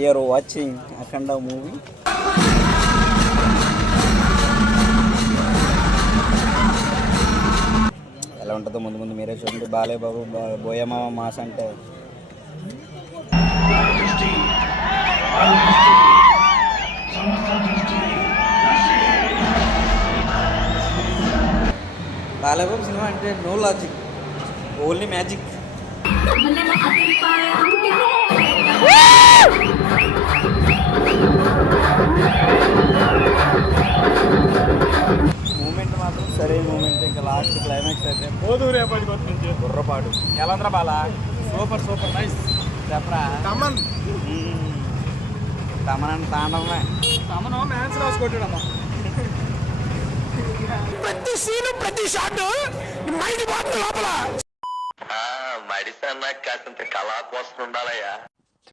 We are watching అఖండ movie. ఎలా ఉంటుందో ముందు ముందు మీరే చూడండి. బాలయ్య బాబు బోయమామ మాస్ అంటే బాలయ్య బాబు సినిమా అంటే no logic, only magic. Moment మాత్రం సరైన మూమెంట్. ఇంకా లాస్ట్ క్లైమాక్స్ అయితే బుర్రపాటు. ఎలా ఉందిరా బాలా? Super super nice. చెప్పరా తమన్ తమన్ తాండవమే. తమన్ మ్యాన్స్ రాసుకుంటాడమ్మా. ప్రతి సీను ప్రతి షాట్ మైండ్ బాగుంది లోపల. మడిసన్నా కాసింత కళా కోసం ఉండాలయ్యా.